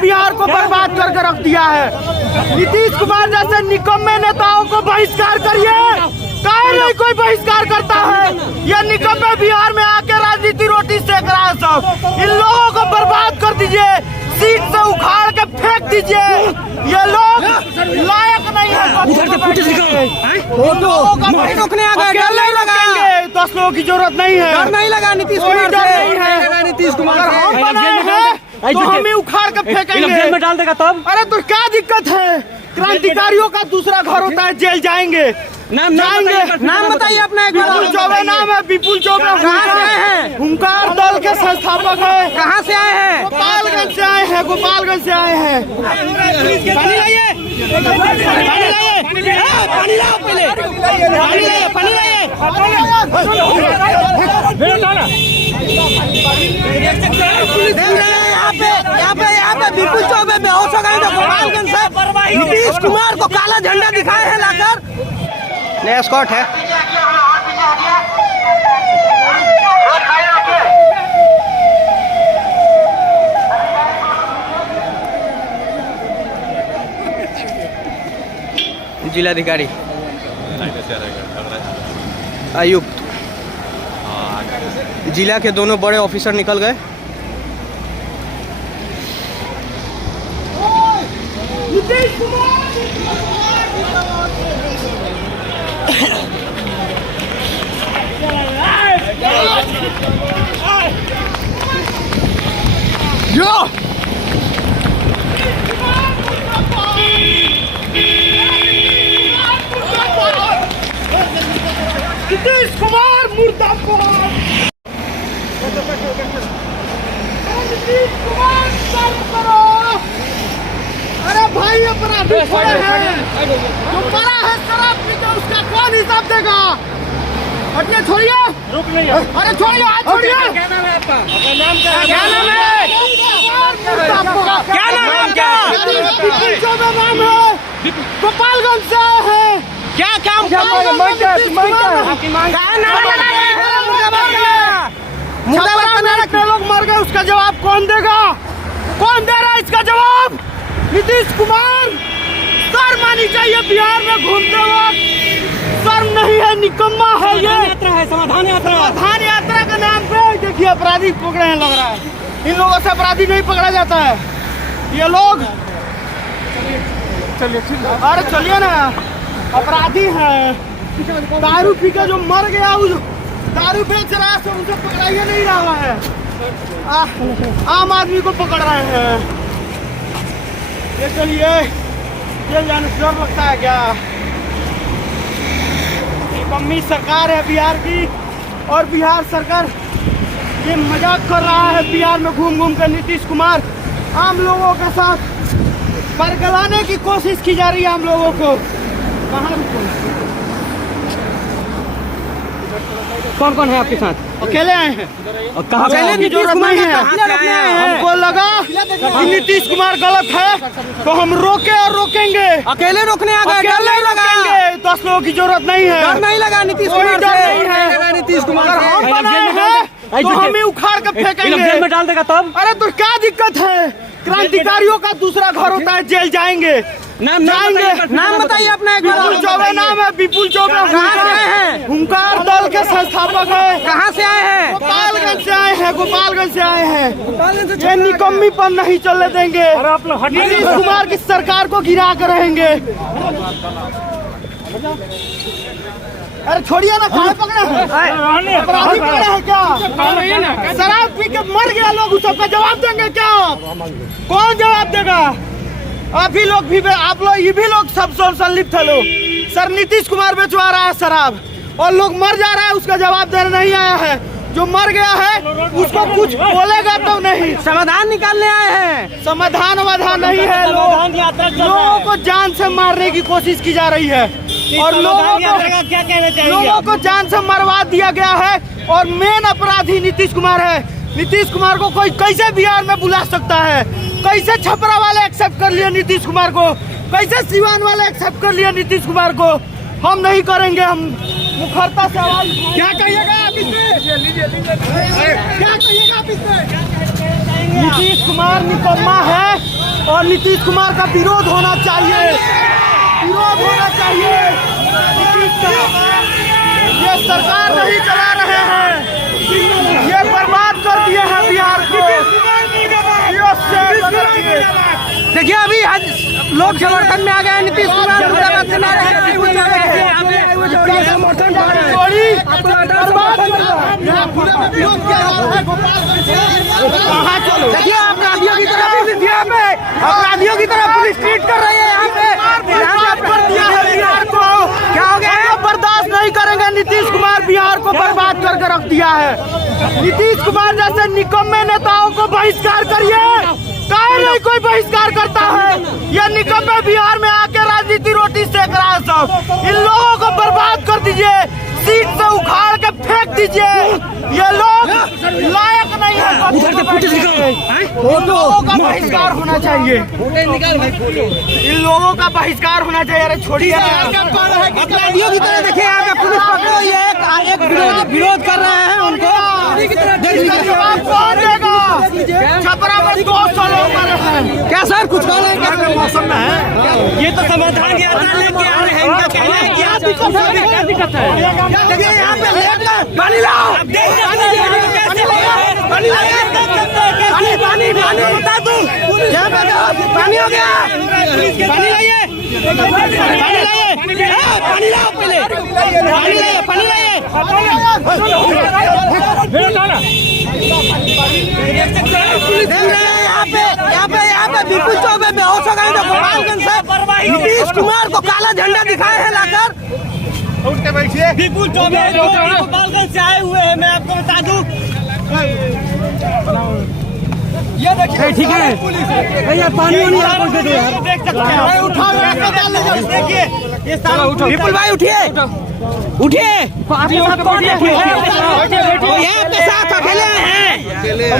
बिहार को बर्बाद करके रख दिया है। नीतीश कुमार जैसे निकम्मे नेताओं को बहिष्कार करिए, काहे नहीं कोई बहिष्कार करता है। ये निकम्मे बिहार में आके राजनीति रोटी सेक रहा है सब। इन लोगों को बर्बाद कर दीजिए, सीट से उखाड़ के फेंक दीजिए। ये लोग लायक नहीं है। रोकने आ गए, डर नहीं लगा। 10 लोगों की जरूरत नहीं है, डर नहीं लगा नीतीश कुमार से। नीतीश कुमार हम बनाए हैं तो हम ही उखाड़ के फेंकेंगे, जेल में डाल देगा तब। अरे तो क्या दिक्कत है, क्रांतिकारियों का दूसरा घर होता है, जेल जाएंगे। नाम बताइए अपना एक बार। विपुल चौबे नाम है, विपुल चौबे। कहाँ से आए हैं? हुंकार दल के संस्थापक है। कहाँ से आए हैं? गोपालगंज से आए हैं, गोपालगंज से आए हैं। पानी लाइए, पानी लाइए, पानी लाओ पहले, पानी लाइए, पानी लाइए। यहाँ पे विपुल चौबे बेहोश हो गए थे गोपालगंज से। नीतीश कुमार को काला झंडा दिखाए हैं लाकर। नया स्कॉट है। जिलाधिकारी, आयुक्त, जिला के दोनों बड़े ऑफिसर निकल गए। नीतीश कुमार मुर्दाबाद। नीतीश कुमार सर्व करो। अरे भाई अपराधी थोड़े हैं, जो मरा है शराब पी के उसका कौन हिसाब देगा। हटिए, छोड़िए, रुक नहीं। अरे छोड़िए, हाथ छोड़िए। क्या नाम है आपका? क्या नाम है? क्या नाम है क्या? विपुल चौबे नाम है, गोपालगंज से आए हैं। क्या काम लोग मर गए, उसका जवाब कौन देगा? कौन दे रहा है इसका जवाब? नीतीश कुमार। शर्म आनी चाहिए बिहार में घूमते वक्त, शर्म नहीं है, निकम्मा है ये। यात्रा है, समाधान यात्रा। समाधान यात्रा के नाम पे देखिए अपराधी पकड़े हैं, लग रहा है। इन लोगों से अपराधी नहीं पकड़ा जाता है। ये लोग चलिए, अरे चलिए ना, अपराधी हैं। दारू पी के जो मर गया, उस दारू बेच रहा है, उसे पकड़ाइए नहीं रहा है। आम आदमी को पकड़ रहे हैं। ये चलिए, जेल जाने से डर लगता है क्या? निकम्मी सरकार है बिहार की, और बिहार सरकार ये मजाक कर रहा है। बिहार में घूम घूम कर नीतीश कुमार आम लोगों के साथ बरगलाने की कोशिश की जा रही है। आम लोगों को कहाँ कौन कौन है आपके साथ? अकेले आए हैं, और कहाँ अकेले की जरूरत नहीं है। हमको लगा कि नीतीश कुमार गलत है तो हम रोके और रोकेंगे। अकेले रोकने आ गए, डर नहीं लगा। 10 लोगों की जरूरत नहीं है, डर नहीं लगा नीतीश कुमार से। नीतीश कुमार हम बनाए हैं तो हम ही उखाड़ के फेंकेंगे, जेल में डाल देगा तब। अरे तो क्या दिक्कत है, क्रांतिकारियों का दूसरा घर होता है, जेल जाएंगे। नाम बताइए अपना एक बार। विपुल चौबे नाम है, विपुल चौबे। कहाँ से आए हैं? हुंकार दल के संस्थापक है। कहाँ से आए हैं? गोपालगंज से आए हैं, गोपालगंज से आए हैं। ये निकम्मीपन नहीं चलने देंगे। नीतीश कुमार की सरकार को गिरा कर रहेंगे। अरे छोड़िए ना, कहाँ पकड़े हैं? अपराधी पकड़े हैं क्या? शराब पी के मर गया लोग, उस सबका जवाब देंगे क्या? कौन जवाब देगा? आप लोग ये भी लोग सब संलिप्त है लोग। सर नीतीश कुमार बेचवा रहा है शराब, और लोग मर जा रहा है, उसका जवाब देने नहीं आया है। जो मर गया है उसको कुछ बोलेगा तो नहीं। समाधान निकालने आए हैं। समाधान वाधान नहीं है। लोगों को जान से मारने की कोशिश की जा रही है, और लोगों को जान से मरवा दिया गया है। और मेन अपराधी नीतीश कुमार है। नीतीश कुमार को कोई कैसे बिहार में बुला सकता है? कैसे छपरा वाले एक्सेप्ट कर लिए नीतीश कुमार को? कैसे सिवान वाले एक्सेप्ट कर लिए नीतीश कुमार को? हम नहीं करेंगे। हम मुखरता से आवाज, क्या कहिएगा आप इसमें? क्या कहिएगा आप इसमें? नीतीश कुमार निकम्मा है और नीतीश कुमार का विरोध होना चाहिए, विरोध होना चाहिए। नीतीश का ये सरकार नहीं चला रहे हैं, ये बर्बाद कर दिए हैं बिहार को। देखिए अभी लोग समर्थन में आ गए हैं नीतीश कुमार मुर्दाबाद के नारे हैं। देखिए अपराधियों की तरह पुलिस यहाँ पे अपराधियों की तरह पुलिस ट्रीट कर रही है यहाँ पे कर दिया है बिहार को। क्या हो गया? बर्दाश्त नहीं करेंगे, नीतीश कुमार बिहार को बर्बाद करके रख दिया है। नीतीश कुमार जैसे निकम्मे नेताओं को बहिष्कार करिए, काहे नहीं कोई बहिष्कार करता है? ये निकम्मे बिहार में आके राजनीति रोटी सेक रहा है सब। इन लोगों को बर्बाद कर दीजिए, सीट से उखाड़ के फेंक दीजिए। ये लोग लायक नहीं है। इन लोगों का बहिष्कार होना चाहिए, इन लोगों का बहिष्कार होना चाहिए। अरे छोड़िए अपराधियों की तरह देखिए यहाँ पे पुलिस पकड़ो, ये एक विरोध कर रहे हैं उनको। जवाब कौन देगा? छपरा में 200 लोग मर रहे हैं। क्या सर कुछ कह रहे हैं? क्या मौसम में है ये तो समाधान की आता लेके आ रहे हैं। इनका कहना है कि आप क्या दिक्कत है? देखिए यहाँ पे लेकर पानी लाओ, पानी बता दूं यहाँ पे पानी हो गया, पानी लाइए, पानी लाइए, पानी लाओ पहले, पानी लाइए, पानी लाइए। यहाँ पे बिल्कुल चौक पे बेहोश हो गए थे गोपालगंज से। नीतीश कुमार को काला झंडा दिखाए हैं लाकर। उठ के बैठिए। बिल्कुल गोपालगंज से आए हुए हैं, मैं आपको बता दूं। ये देखिए ठीक है भैया पानी नहीं आपको दे दो यार। देख सकते हैं, उठाओ ऐसे डाल ले जाओ। देखिए ये सारा विपुल भाई उठिए, उठिए। यहाँ पे साथ अकेले हैं,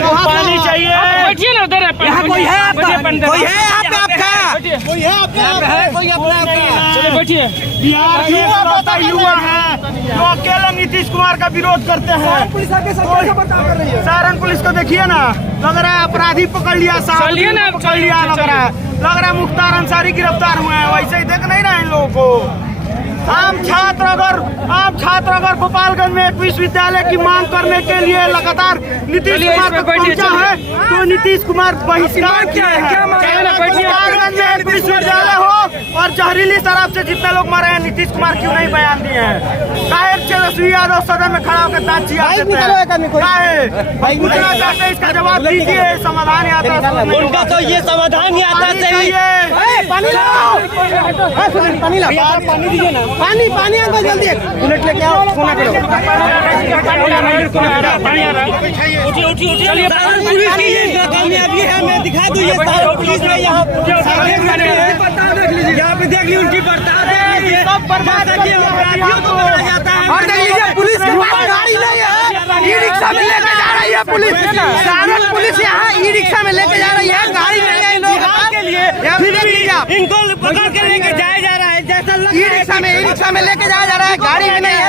पानी चाहिए। बैठिए ना उधर। यहाँ कोई है आपका? कोई है यहाँ पे आपका? कोई है आपका? कोई अपना चलो बैठिए। बिहार के इकलौता युवा हैं जो अकेले नीतीश कुमार का विरोध करते हैं। सारण पुलिस को देखिए ना, लग रहा है अपराधी पकड़ लिया, पकड़ लिया लग रहा है मुख्तार अंसारी गिरफ्तार हुए हैं। वैसे ही देख नहीं रहे इन लोगों को। आम छात्र अगर गोपालगंज में एक विश्वविद्यालय की मांग करने के लिए लगातार नीतीश कुमार तक पहुंचा है तो नीतीश कुमार बहिष्कार किया है। गोपालगंज में एक विश्वविद्यालय हो और जहरीली शराब से जितने लोग मरे हैं, नीतीश कुमार क्यों नहीं बयान दिए हैं? काहे तेजस्वी यादव सदन में खड़ा होकर दांत चिया देते हैं? काहे पूछना चाहते हैं, इसका जवाब दीजिए। समाधान यात्रा उनका तो ये समाधान ही आता चाहिए। पानी लाओ, पानी लाओ, पानी दीजिए ना। पानी अंकल जल्दी बुलेट लेके आओ, फोन करो। चलिए पुलिस की ये कामयाबी है, मैं दिखा दूं। ये सारा पुलिस में यहाँ पे देख लीजिए उनकी बर्ताव सब बर्बाद किए अपराधियों को मारा जाता है। और देख लीजिए पुलिस के पास गाड़ी नहीं है, ई रिक्शा में लेके जा रही है पुलिस। सारण पुलिस यहाँ ई रिक्शा में लेके जा रही है, गाड़ी नहीं है इन लोगों के लिए। इनको पकड़ के लेके जाया जा रहा है, जैसा ई रिक्शा में लेके जाया जा रहा है, गाड़ी में नहीं है।